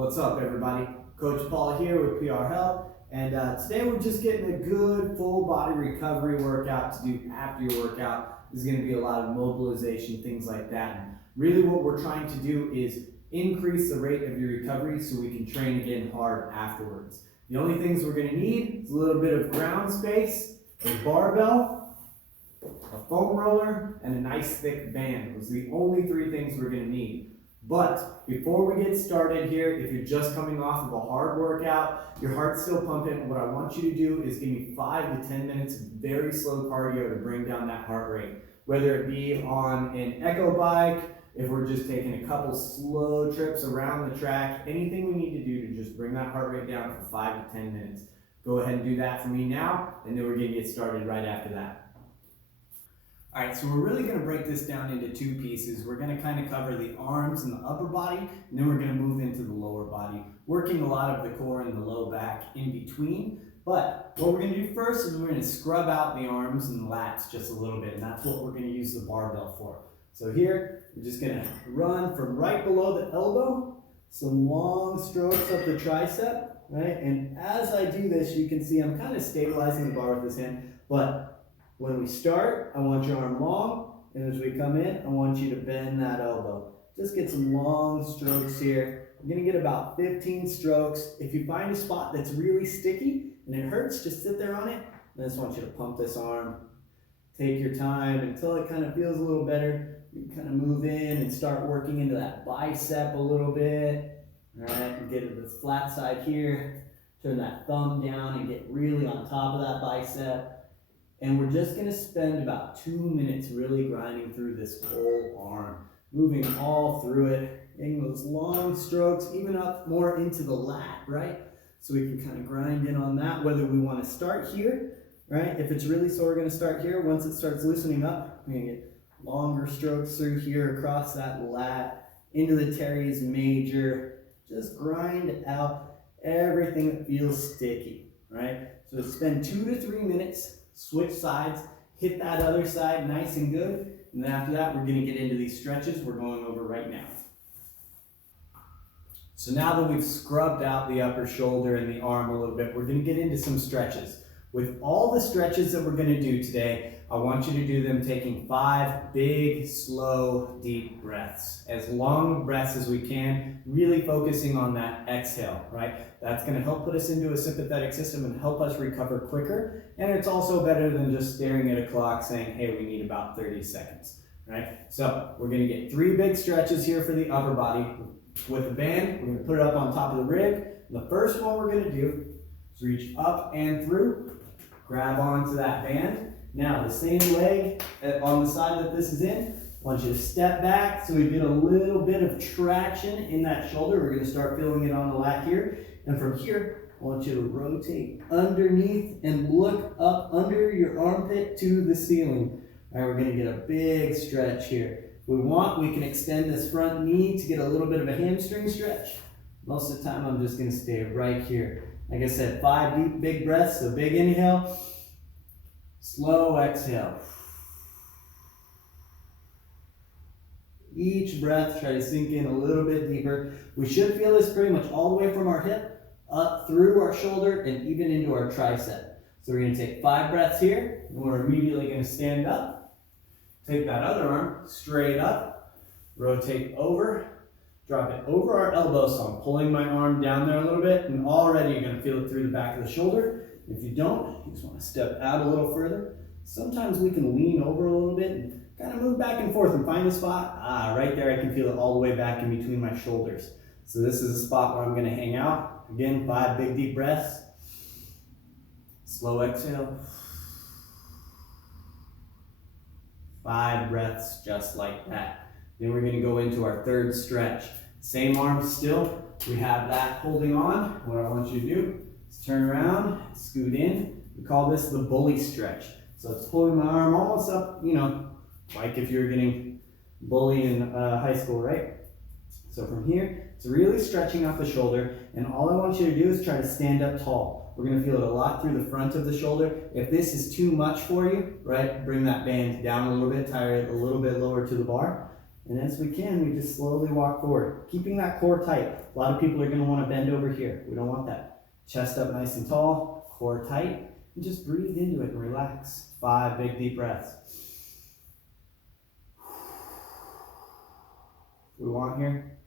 What's up, everybody? Coach Paul here with PR Health, and today we're just getting a good full body recovery workout to do after your workout. There's going to be a lot of mobilization, things like that. And really what we're trying to do is increase the rate of your recovery so we can train again hard afterwards. The only things we're going to need is a little bit of ground space, a barbell, a foam roller, and a nice thick band. Those are the only three things we're going to need. But before we get started here, if you're just coming off of a hard workout, your heart's still pumping, what I want you to do is give me 5 to 10 minutes of very slow cardio to bring down that heart rate. Whether it be on an echo bike, if we're just taking a couple slow trips around the track, anything we need to do to just bring that heart rate down for 5 to 10 minutes. Go ahead and do that for me now, and then we're going to get started right after that. All right, so we're really going to break this down into two pieces. We're going to kind of cover the arms and the upper body, and then we're going to move into the lower body, working a lot of the core and the low back in between. But what we're going to do first is we're going to scrub out the arms and the lats just a little bit, and that's what we're going to use the barbell for. So here, we're just going to run from right below the elbow, some long strokes up the tricep, right? And as I do this, you can see I'm kind of stabilizing the bar with this hand, but when we start, I want your arm long, and as we come in, I want you to bend that elbow. Just get some long strokes here. We're gonna get about 15 strokes. If you find a spot that's really sticky and it hurts, just sit there on it. I just want you to pump this arm. Take your time until it kind of feels a little better. You can kind of move in and start working into that bicep a little bit. All right, and get to the flat side here. Turn that thumb down and get really on top of that bicep. And we're just going to spend about 2 minutes really grinding through this whole arm, moving all through it, getting those long strokes, even up more into the lat, right? So we can kind of grind in on that, whether we want to start here, right? If it's really sore, we're going to start here. Once it starts loosening up, we're going to get longer strokes through here, across that lat, into the teres major. Just grind out everything that feels sticky, right? So spend 2 to 3 minutes. Switch sides, hit that other side nice and good, and then after that we're going to get into these stretches we're going over right now. So now that we've scrubbed out the upper shoulder and the arm a little bit, we're going to get into some stretches. With all the stretches that we're going to do today, I want you to do them taking 5 big, slow, deep breaths. As long breaths as we can, really focusing on that exhale, right? That's going to help put us into a sympathetic system and help us recover quicker. And it's also better than just staring at a clock saying, hey, we need about 30 seconds, right? So we're going to get 3 big stretches here for the upper body. With the band, we're going to put it up on top of the rig. And the first one we're going to do is reach up and through, grab onto that band. Now the same leg on the side that this is in, I want you to step back so we get a little bit of traction in that shoulder. We're going to start feeling it on the lat here. And from here, I want you to rotate underneath and look up under your armpit to the ceiling. All right, we're going to get a big stretch here. If we want, we can extend this front knee to get a little bit of a hamstring stretch. Most of the time, I'm just going to stay right here. Like I said, 5 deep, big breaths. So big inhale, slow exhale. Each breath, try to sink in a little bit deeper. We should feel this pretty much all the way from our hip up through our shoulder and even into our tricep. So we're going to take 5 breaths here, and we're immediately going to stand up. Take that other arm straight up, rotate over, drop it over our elbow. So I'm pulling my arm down there a little bit, and already you're going to feel it through the back of the shoulder. If you don't, you just want to step out a little further. Sometimes we can lean over a little bit and kind of move back and forth and find a spot. Right there, I can feel it all the way back in between my shoulders. So this is a spot where I'm going to hang out. Again, 5 big deep breaths. Slow exhale. 5 breaths just like that. Then we're going to go into our third stretch. Same arm still. We have that holding on. What I want you to do is turn around, scoot in. We call this the bully stretch. So it's pulling my arm almost up, like if you're getting bullied in high school, right? So from here, it's really stretching out the shoulder, and all I want you to do is try to stand up tall. We're going to feel it a lot through the front of the shoulder. If this is too much for you, right, bring that band down a little bit, tie it a little bit lower to the bar. And as we can, we just slowly walk forward, keeping that core tight. A lot of people are gonna wanna bend over here. We don't want that. Chest up nice and tall, core tight, and just breathe into it and relax. 5 big deep breaths. We want here,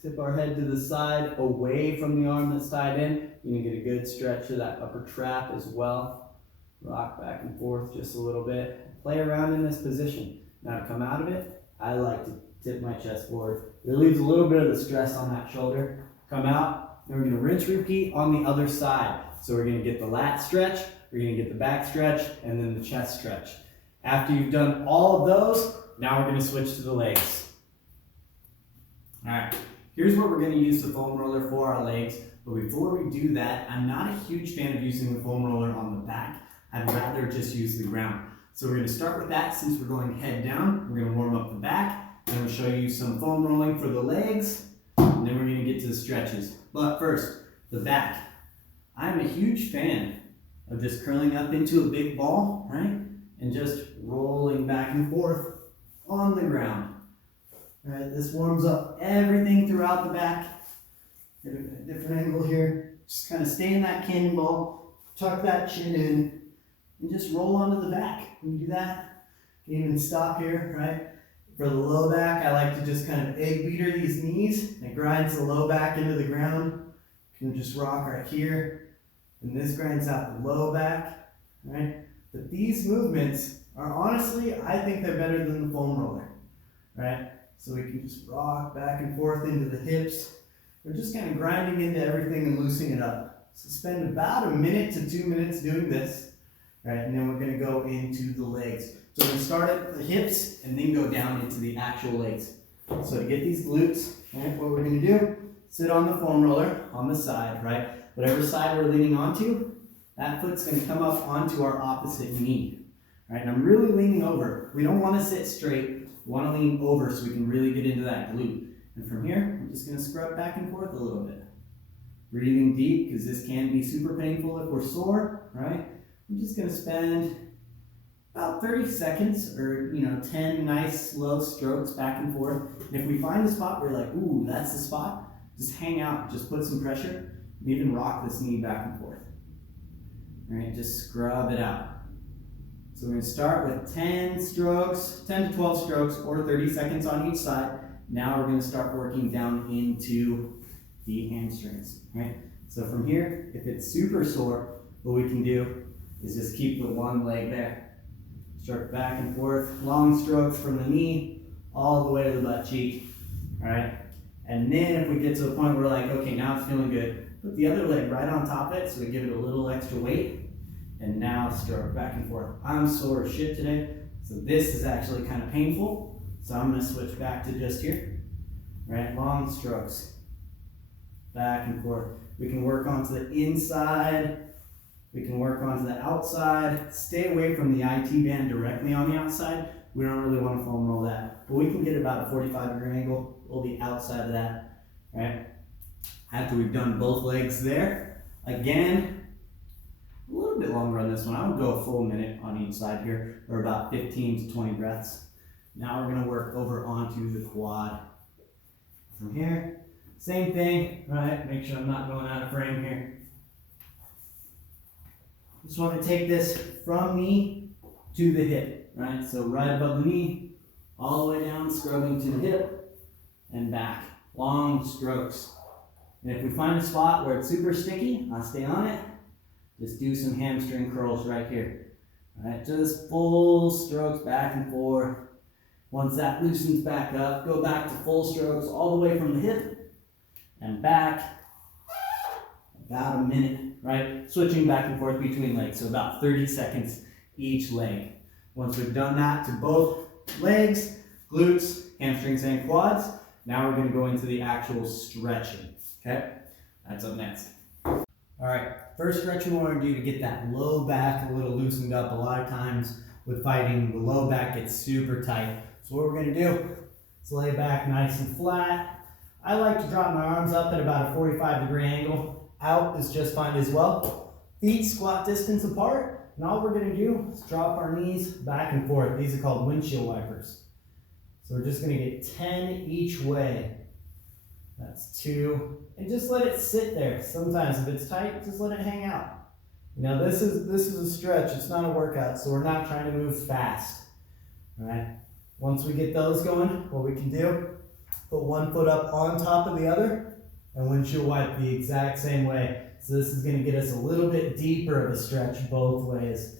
tip our head to the side, away from the arm that's tied in. You can get a good stretch of that upper trap as well. Rock back and forth just a little bit. Play around in this position. Now to come out of it, I like to tip my chest forward. It leaves a little bit of the stress on that shoulder. Come out, then we're gonna rinse, repeat on the other side. So we're gonna get the lat stretch, we're gonna get the back stretch, and then the chest stretch. After you've done all of those, now we're gonna switch to the legs. All right, here's what we're gonna use the foam roller for our legs. But before we do that, I'm not a huge fan of using the foam roller on the back. I'd rather just use the ground. So we're gonna start with that since we're going head down. We're gonna warm up the back, and I'm gonna show you some foam rolling for the legs, and then we're gonna get to the stretches. But first, the back. I'm a huge fan of just curling up into a big ball, right? And just rolling back and forth on the ground. All right, this warms up everything throughout the back. Get a different angle here. Just kind of stay in that cannonball, tuck that chin in, and just roll onto the back. When you do that, you can even stop here, right? For the low back, I like to just kind of egg beater these knees. It grinds the low back into the ground. You can just rock right here. And this grinds out the low back, right? But these movements are honestly, I think they're better than the foam roller, right? So we can just rock back and forth into the hips. We're just kind of grinding into everything and loosening it up. So spend about 1 to 2 minutes doing this, right? And then we're gonna go into the legs. So we're gonna start at the hips and then go down into the actual legs. So to get these glutes, right, what we're gonna do, sit on the foam roller on the side, right? Whatever side we're leaning onto, that foot's gonna come up onto our opposite knee, right? And I'm really leaning over. We don't wanna sit straight. We want to lean over so we can really get into that glute. And from here, I'm just going to scrub back and forth a little bit. Breathing deep, because this can be super painful if we're sore, right? I'm just going to spend about 30 seconds or 10 nice slow strokes back and forth. And if we find a spot where you're like, ooh, that's the spot, just hang out, just put some pressure, and even rock this knee back and forth. All right, just scrub it out. So we're going to start with 10 to 12 strokes or 30 seconds on each side. Now we're going to start working down into the hamstrings, right? So from here, if it's super sore, what we can do is just keep the one leg there. Stroke back and forth, long strokes from the knee all the way to the butt cheek, all right? And then if we get to the point where we're like, okay, now it's feeling good, put the other leg right on top of it so we give it a little extra weight. And now stroke back and forth. I'm sore as shit today, so this is actually kind of painful. So I'm gonna switch back to just here, right? Long strokes, back and forth. We can work onto the inside. We can work onto the outside. Stay away from the IT band directly on the outside. We don't really want to foam roll that, but we can get about a 45-degree angle. We'll be outside of that, right? After we've done both legs there, again, a little bit longer on this one. I would go a full minute on each side here, or about 15 to 20 breaths. Now we're gonna work over onto the quad. From here, same thing, right? Make sure I'm not going out of frame here. Just want to take this from knee to the hip, right? So right above the knee, all the way down, scrubbing to the hip, and back. Long strokes. And if we find a spot where it's super sticky, I'll stay on it. Just do some hamstring curls right here. All right, just full strokes back and forth. Once that loosens back up, go back to full strokes all the way from the hip and back. About a minute, right? Switching back and forth between legs, so about 30 seconds each leg. Once we've done that to both legs, glutes, hamstrings, and quads, now we're gonna go into the actual stretching, okay? That's up next. All right, first stretch we want to do to get that low back a little loosened up. A lot of times with fighting, the low back gets super tight. So what we're going to do is lay back nice and flat. I like to drop my arms up at about a 45-degree angle. Out is just fine as well. Feet squat distance apart. And all we're going to do is drop our knees back and forth. These are called windshield wipers. So we're just gonna get 10 each way. That's 2, and just let it sit there. Sometimes if it's tight, just let it hang out. Now this is a stretch, it's not a workout, so we're not trying to move fast. All right. Once we get those going, what we can do, put one foot up on top of the other, and windshield wipe the exact same way. So this is gonna get us a little bit deeper of a stretch both ways.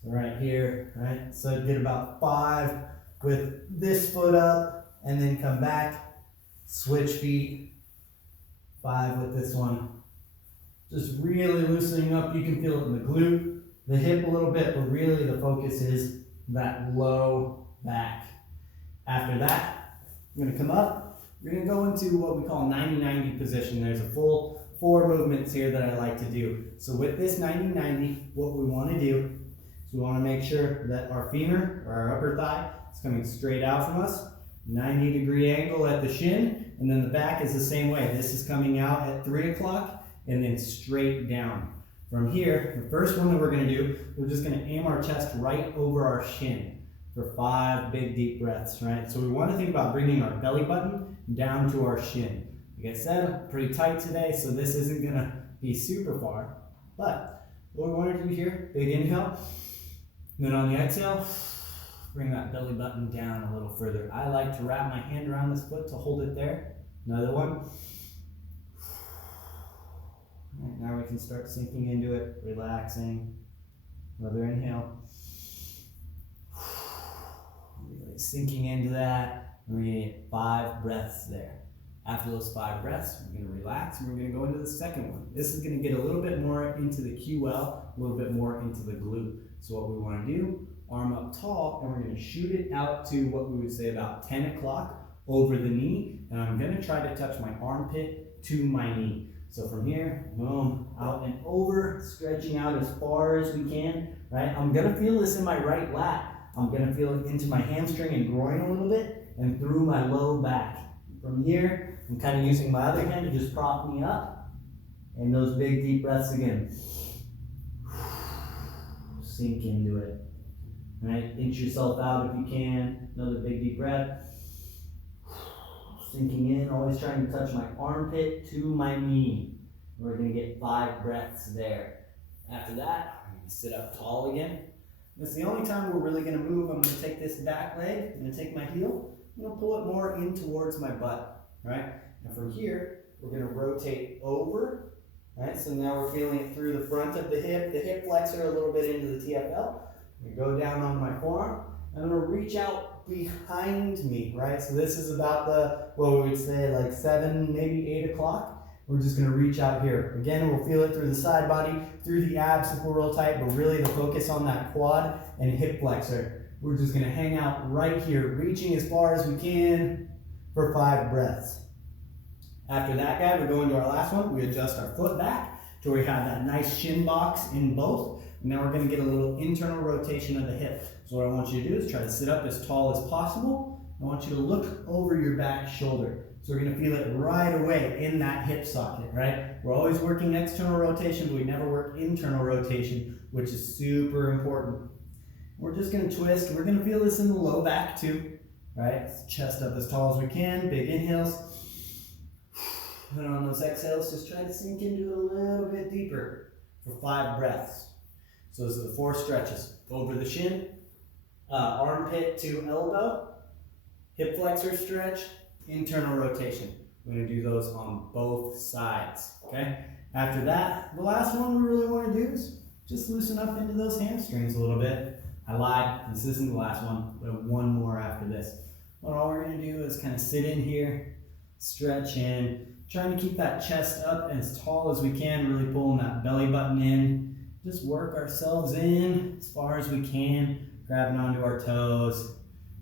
So right here, right? So get about 5 with this foot up, and then come back, switch feet, 5 with this one. Just really loosening up. You can feel it in the glute, the hip a little bit, but really the focus is that low back. After that, I'm gonna come up. We're gonna go into what we call 90-90 position. There's a full 4 movements here that I like to do. So with this 90-90, what we wanna do is we wanna make sure that our femur, or our upper thigh, is coming straight out from us. 90-degree angle at the shin, and then the back is the same way. This is coming out at 3 o'clock, and then straight down. From here, the first one that we're gonna do, we're just gonna aim our chest right over our shin for 5 big deep breaths, right? So we wanna think about bringing our belly button down to our shin. Like I said, I'm pretty tight today, so this isn't gonna be super far. But what we wanna do here, big inhale, then on the exhale, bring that belly button down a little further. I like to wrap my hand around this foot to hold it there. Another one. Right, now we can start sinking into it, relaxing. Another inhale. Really sinking into that. We're gonna get 5 breaths there. After those 5 breaths, we're gonna relax and we're gonna go into the second one. This is gonna get a little bit more into the QL, a little bit more into the glute. So what we wanna do, arm up tall, and we're gonna shoot it out to what we would say about 10 o'clock over the knee. And I'm gonna try to touch my armpit to my knee. So from here, boom, out and over, stretching out as far as we can, right? I'm gonna feel this in my right lat. I'm gonna feel it into my hamstring and groin a little bit and through my low back. From here, I'm kind of using my other hand to just prop me up. And those big deep breaths again. Sink into it, right? Inch yourself out if you can. Another big deep breath. Sinking in, always trying to touch my armpit to my knee. We're gonna get 5 breaths there. After that, I'm gonna sit up tall again. This is the only time we're really gonna move. I'm gonna take this back leg, I'm gonna take my heel, I'm gonna pull it more in towards my butt, right? And from here, we're gonna rotate over, right? So now we're feeling it through the front of the hip flexor a little bit into the TFL. I'm gonna go down on my forearm. I'm gonna reach out behind me, right? So this is about what we would say like 7, maybe 8 o'clock. We're just gonna reach out here. Again, we'll feel it through the side body, through the abs if we're real tight, but really the focus on that quad and hip flexor. We're just gonna hang out right here, reaching as far as we can for 5 breaths. After that, guy, we're going to our last one. We adjust our foot back to where we have that nice shin box in both. Now we're gonna get a little internal rotation of the hip. So what I want you to do is try to sit up as tall as possible. I want you to look over your back shoulder. So we're gonna feel it right away in that hip socket, right? We're always working external rotation, but we never work internal rotation, which is super important. We're just gonna twist. We're gonna feel this in the low back too, right? Chest up as tall as we can, big inhales. And on those exhales, just try to sink into it a little bit deeper for 5 breaths. So those are the 4 stretches. Over the shin, armpit to elbow, hip flexor stretch, internal rotation. We're gonna do those on both sides, okay? After that, the last one we really wanna do is just loosen up into those hamstrings a little bit. I lied, this isn't the last one. We have one more after this. But all we're gonna do is kind of sit in here, stretch in, trying to keep that chest up as tall as we can, really pulling that belly button in. Just work ourselves in as far as we can, grabbing onto our toes.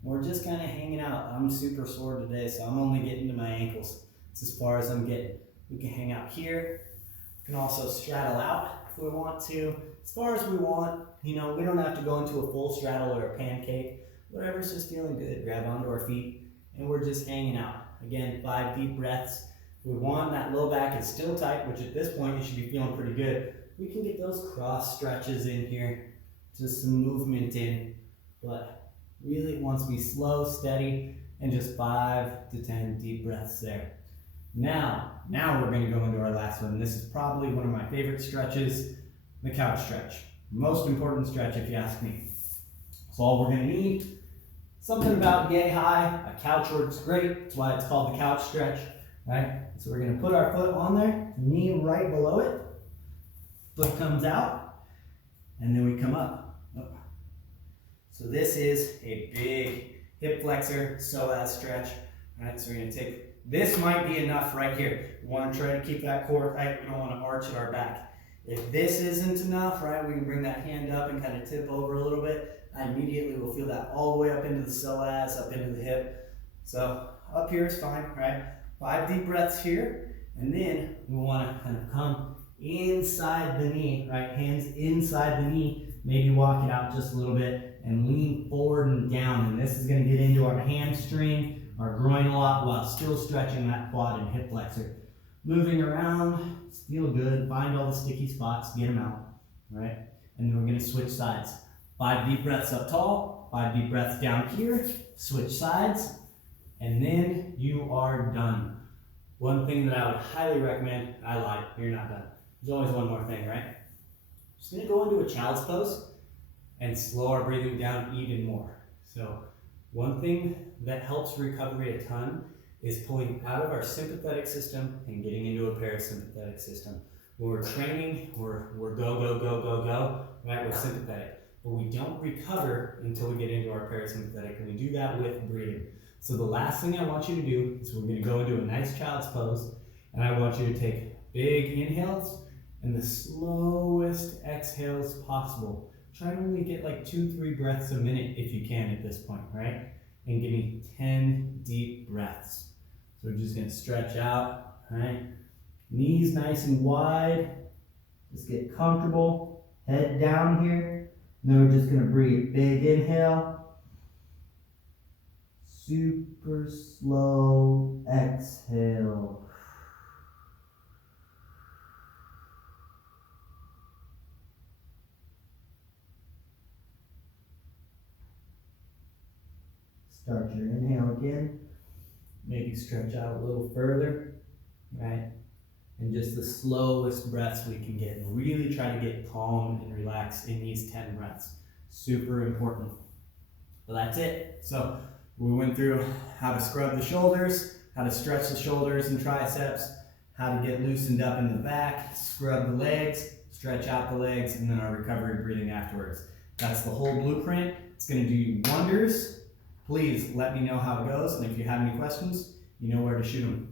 We're just kind of hanging out. I'm super sore today, so I'm only getting to my ankles. It's as far as I'm getting. We can hang out here. We can also straddle out if we want to. As far as we want, you know, we don't have to go into a full straddle or a pancake. Whatever's just feeling good. Grab onto our feet, and we're just hanging out. Again, 5 deep breaths. If we want that low back is still tight, which at this point you should be feeling pretty good. We can get those cross stretches in here, just some movement in, but really it wants to be slow, steady, and just 5 to 10 deep breaths there. Now we're going to go into our last one. This is probably one of my favorite stretches, the couch stretch. Most important stretch if you ask me. So all we're going to need, something about yay high, a couch works great. That's why it's called the couch stretch, right? So we're going to put our foot on there, knee right below it, foot comes out, and then we come up. So this is a big hip flexor psoas stretch, right? So we're going to take, this might be enough right here. We want to try to keep that core tight. We don't want to arch at our back. If this isn't enough, right, we can bring that hand up and kind of tip over a little bit. I immediately will feel that all the way up into the psoas, up into the hip. So up here is fine, right? 5 deep breaths here, and then we want to kind of come inside the knee, right? Hands inside the knee, maybe walk it out just a little bit and lean forward and down. And this is going to get into our hamstring, our groin a lot while still stretching that quad and hip flexor. Moving around, feel good, find all the sticky spots, get them out, right? And then we're going to switch sides. 5 deep breaths up tall, 5 deep breaths down here, switch sides, and then you are done. One thing that I would highly recommend, I lied, you're not done. There's always one more thing, right? Just going to go into a child's pose and slow our breathing down even more. So one thing that helps recovery a ton is pulling out of our sympathetic system and getting into a parasympathetic system. When we're training, we're go, go, go, go, go, right? We're sympathetic. But we don't recover until we get into our parasympathetic, and we do that with breathing. So the last thing I want you to do is we're going to go into a nice child's pose, and I want you to take big inhales and the slowest exhales possible. Try to only get like 2-3 breaths a minute if you can at this point, right? And give me 10 deep breaths. So we're just going to stretch out, right? Knees nice and wide. Just get comfortable. Head down here. And then we're just going to breathe. Big inhale. Super slow exhale. Start your inhale again. Maybe stretch out a little further, right? And just the slowest breaths we can get. And really try to get calm and relaxed in these 10 breaths. Super important. Well, that's it. So we went through how to scrub the shoulders, how to stretch the shoulders and triceps, how to get loosened up in the back, scrub the legs, stretch out the legs, and then our recovery breathing afterwards. That's the whole blueprint. It's going to do you wonders. Please let me know how it goes, and if you have any questions, you know where to shoot them.